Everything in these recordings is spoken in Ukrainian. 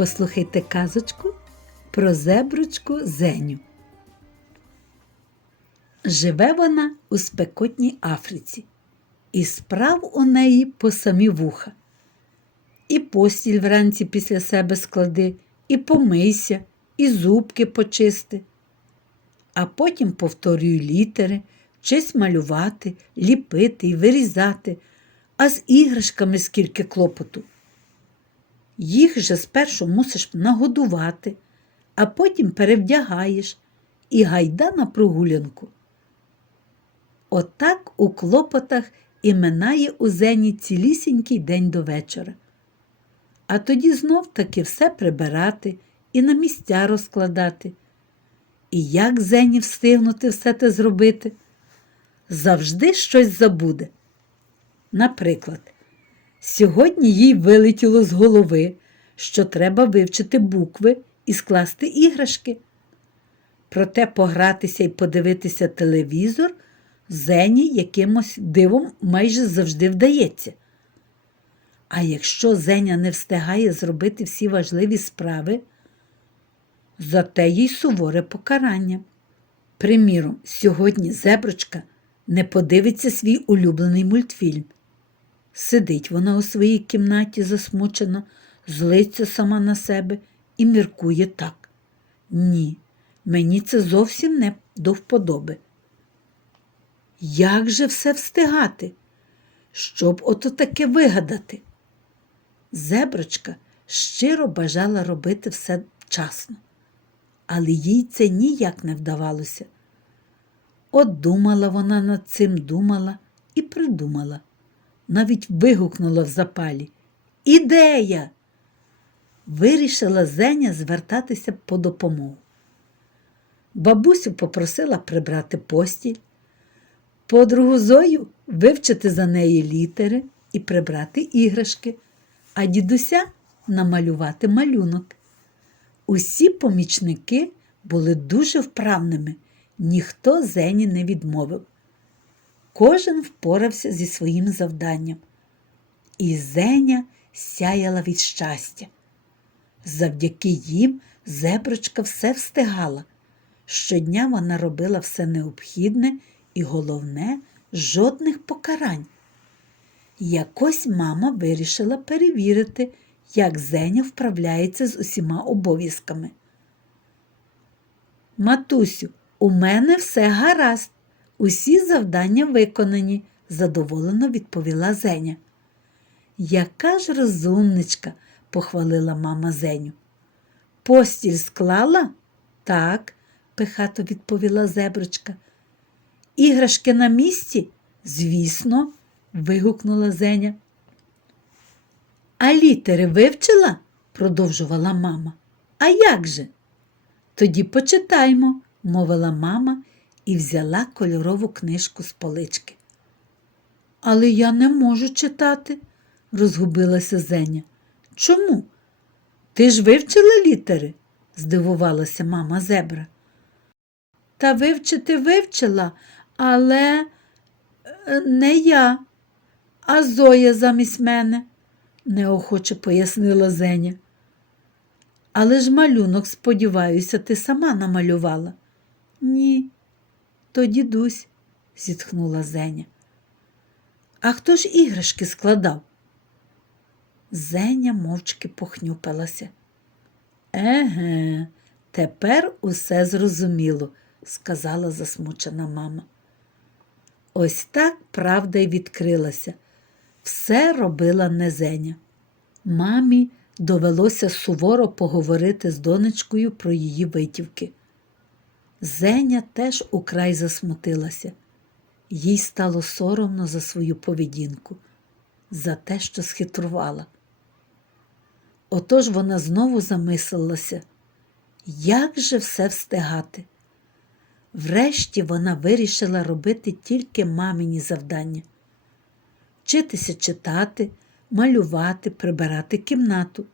Послухайте казочку про зеброчку Зеню. Живе вона у спекотній Африці, і справ у неї по самі вуха. І постіль вранці після себе склади, і помийся, і зубки почисти. А потім повторюю літери, вчись малювати, ліпити і вирізати, а з іграшками скільки клопоту. Їх же спершу мусиш нагодувати, а потім перевдягаєш і гайда на прогулянку. Отак у клопотах і минає у зені цілісінький день до вечора. А тоді знов таки все прибирати і на місця розкладати. І як зені встигнути все те зробити? Завжди щось забуде. Наприклад, Сьогодні їй вилетіло з голови, що треба вивчити букви і скласти іграшки. Проте погратися і подивитися телевізор Зені якимось дивом майже завжди вдається. А якщо Зеня не встигає зробити всі важливі справи, зате їй суворе покарання. Приміром, сьогодні зеброчка не подивиться свій улюблений мультфільм. Сидить вона у своїй кімнаті засмучена, злиться сама на себе і міркує так. Ні, мені це зовсім не до вподоби. Як же все встигати? Щоб ото таке вигадати? Зеброчка щиро бажала робити все вчасно, але їй це ніяк не вдавалося. От думала вона над цим думала і придумала навіть вигукнула в запалі. Ідея! Вирішила Зеня звертатися по допомогу. Бабусю попросила прибрати постіль, подругу Зою вивчити за неї літери і прибрати іграшки, а дідуся намалювати малюнок. Усі помічники були дуже вправними, ніхто Зені не відмовив. Кожен впорався зі своїм завданням. І Зеня сяяла від щастя. Завдяки їм зеброчка все встигала. Щодня вона робила все необхідне і, головне, жодних покарань. Якось мама вирішила перевірити, як Зеня вправляється з усіма обов'язками. Матусю, у мене все гаразд. Усі завдання виконані, задоволено відповіла Зеня. Яка ж розумничка, похвалила мама Зеню. Постіль склала? Так, пихато відповіла зеброчка. Іграшки на місці? Звісно, вигукнула Зеня. А літери вивчила? продовжувала мама. А як же? Тоді почитаймо, мовила мама і взяла кольорову книжку з полички. Але я не можу читати, розгубилася Зеня. Чому? Ти ж вивчила літери? здивувалася мама зебра. Та вивчити вивчила, але е, не я, а Зоя замість мене, неохоче пояснила Зеня. Але ж малюнок, сподіваюся, ти сама намалювала. Ні, то дідусь, зітхнула Зеня. А хто ж іграшки складав? Зеня мовчки похнюпилася. Еге, тепер усе зрозуміло, сказала засмучена мама. Ось так правда й відкрилася. Все робила не Зеня. Мамі довелося суворо поговорити з донечкою про її витівки. Зеня теж украй засмутилася. Їй стало соромно за свою поведінку, за те, що схитрувала. Отож вона знову замислилася, як же все встигати. Врешті вона вирішила робити тільки мамині завдання вчитися читати, малювати, прибирати кімнату.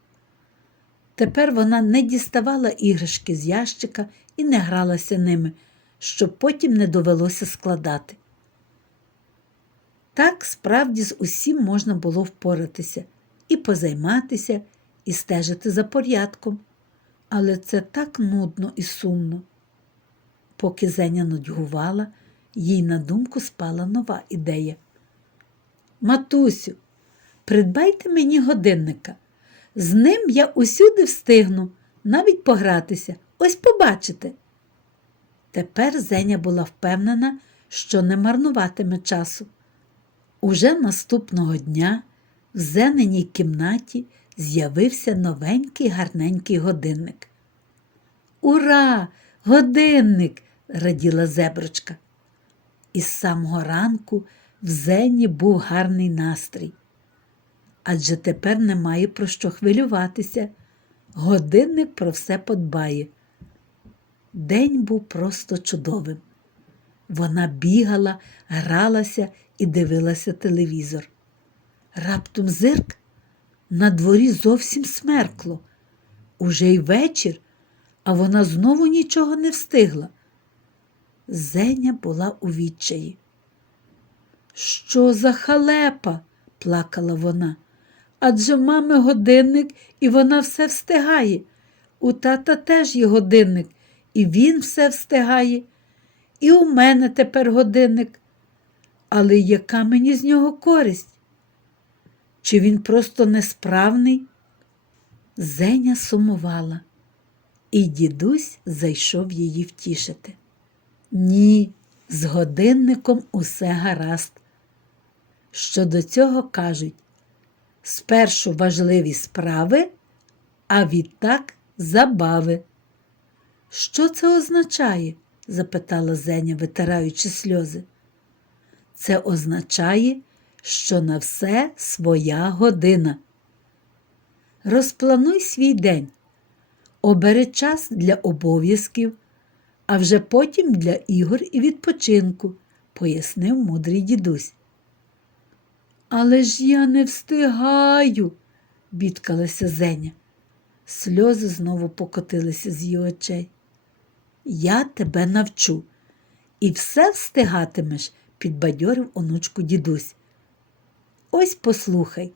Тепер вона не діставала іграшки з ящика і не гралася ними, щоб потім не довелося складати. Так справді з усім можна було впоратися і позайматися, і стежити за порядком. Але це так нудно і сумно. Поки Зеня нудьгувала, їй на думку спала нова ідея. Матусю, придбайте мені годинника. З ним я усюди встигну, навіть погратися. Ось побачите. Тепер Зеня була впевнена, що не марнуватиме часу. Уже наступного дня в зененій кімнаті з'явився новенький гарненький годинник. Ура! Годинник! раділа зеброчка. Із самого ранку в Зені був гарний настрій. Адже тепер немає про що хвилюватися. Годинник про все подбає. День був просто чудовим. Вона бігала, гралася і дивилася телевізор. Раптом зирк на дворі зовсім смеркло. Уже й вечір, а вона знову нічого не встигла. Зеня була у відчаї. Що за халепа? плакала вона. Адже в мами годинник, і вона все встигає. У тата теж є годинник, і він все встигає. І у мене тепер годинник. Але яка мені з нього користь? Чи він просто несправний? Зеня сумувала, і дідусь зайшов її втішити. Ні, з годинником усе гаразд. Щодо цього кажуть спершу важливі справи, а відтак забави. Що це означає? запитала Зеня, витираючи сльози. Це означає, що на все своя година. Розплануй свій день, обери час для обов'язків, а вже потім для ігор і відпочинку, пояснив мудрий дідусь. Але ж я не встигаю, бідкалася Зеня. Сльози знову покотилися з її очей. Я тебе навчу, і все встигатимеш, підбадьорив онучку дідусь. Ось послухай.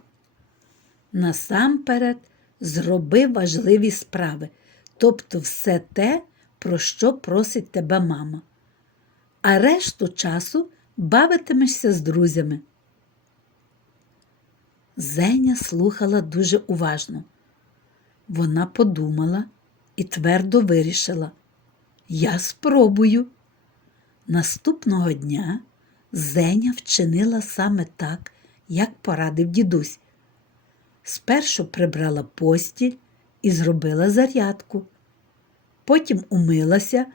Насамперед зроби важливі справи, тобто все те, про що просить тебе мама. А решту часу бавитимешся з друзями. Зеня слухала дуже уважно. Вона подумала і твердо вирішила. Я спробую. Наступного дня Зеня вчинила саме так, як порадив дідусь. Спершу прибрала постіль і зробила зарядку. Потім умилася,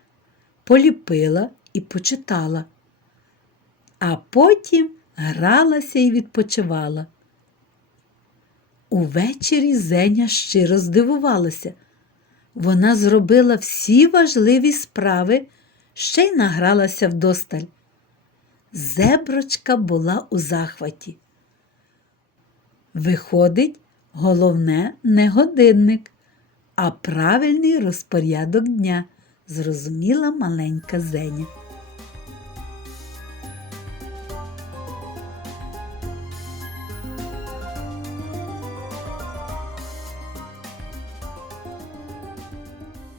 поліпила і почитала, а потім гралася і відпочивала. Увечері Зеня щиро здивувалася. Вона зробила всі важливі справи, ще й награлася вдосталь. Зеброчка була у захваті. Виходить, головне не годинник, а правильний розпорядок дня, зрозуміла маленька Зеня.